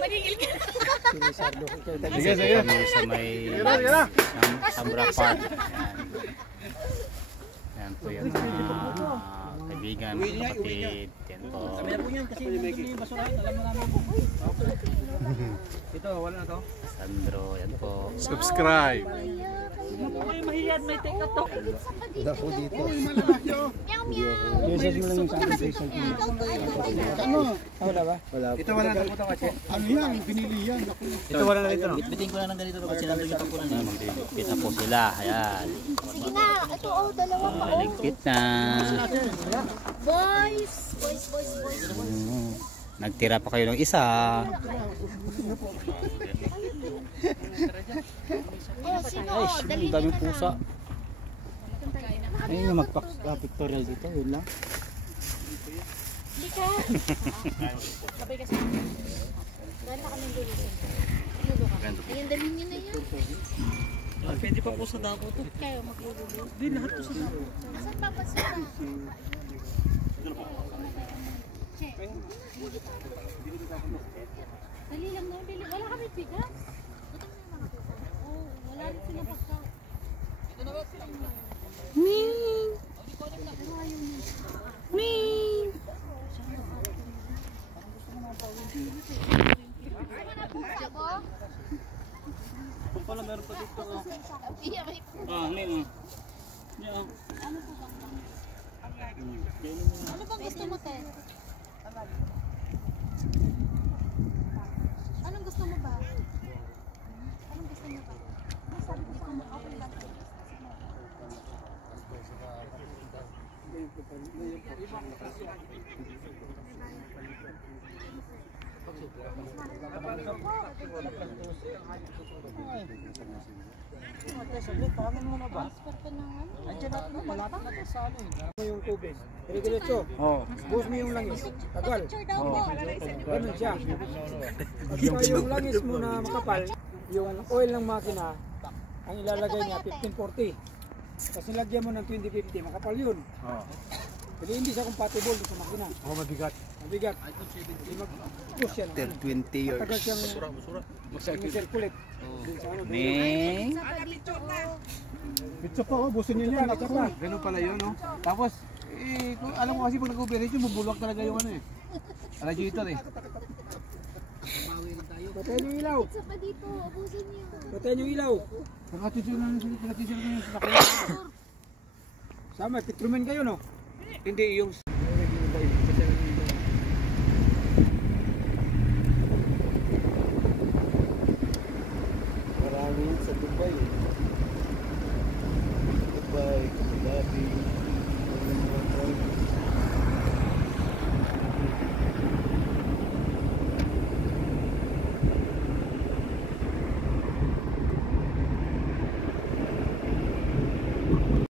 Manigil ka na. Sige, sige. Sa may Tambra Park. Yan po yung kaibigan, kapatid. Yan po. Sabi na po yan kasi yung basurahan. Alam mo namin. Ito, wala na to. Sandro, yan po. Subscribe. May mahiyad, may take out to. Dako dito. Meow meow. Message mo lang yung sa akin. Ano? Wala ba? Wala. Ito wala na puto kasi. Ano yan? Pinili yan. Ito wala na dito. Bitbitin ko na ng ganito kasi nandun yung papunan. Magbibigpit na po sila. Ayan. Sige na, ito dalawa pa Maligpit na. Boys. Nagtira pa kayo ng isa. Sino? Ay, Dali ang daming pusa. Ayun yung magpa-pictorial dito. Yun lang. Hindi ka. Sabay kasi. Ganda kami dulo. Ayun, dali nyo na yan. Pwede pa po sa dako to. Kayo maglululo. Hindi, lahat to sa dako. Saan pa ba sila? Dali lang na, dali. Wala kami bigas. Oh, wala rin sila pagka. Ming! Ming! Kung pala meron pa dito. Iya, may Ning. Yeah. ano bang gusto mo, Te? Anong gusto mo ba? Anong gusto mo ba? Hindi ko ma-open lang. Yung tubig. Diretso. Oh. Buhos mo yung langis. Tagal. Picture daw po. Ganun siya. Pagka yung langis mo na makapal, yung oil ng makina, ang ilalagay niya 1540. Tapos nilagyan mo ng 2050, makapal yun. Jadi hindi siya compatible sa makina. Mabigat. Mabigat. Mag-push yan. 10-20 years. Tagal siyang mag-circulate. Ning. Bitsa pa ako. Busin niyo yan. Bitsa pa. Ganun pala yun, no? Tapos, kung alam mo kasi pag nag-operation, bubulwak talaga yung ano eh. Radiator eh. Patayin yung ilaw. Isa pa dito, abusin niyo. Patayin yung ilaw. Nakatisyon na yung sa sakyan. Sama, pitrumen kayo, no? Hindi, yung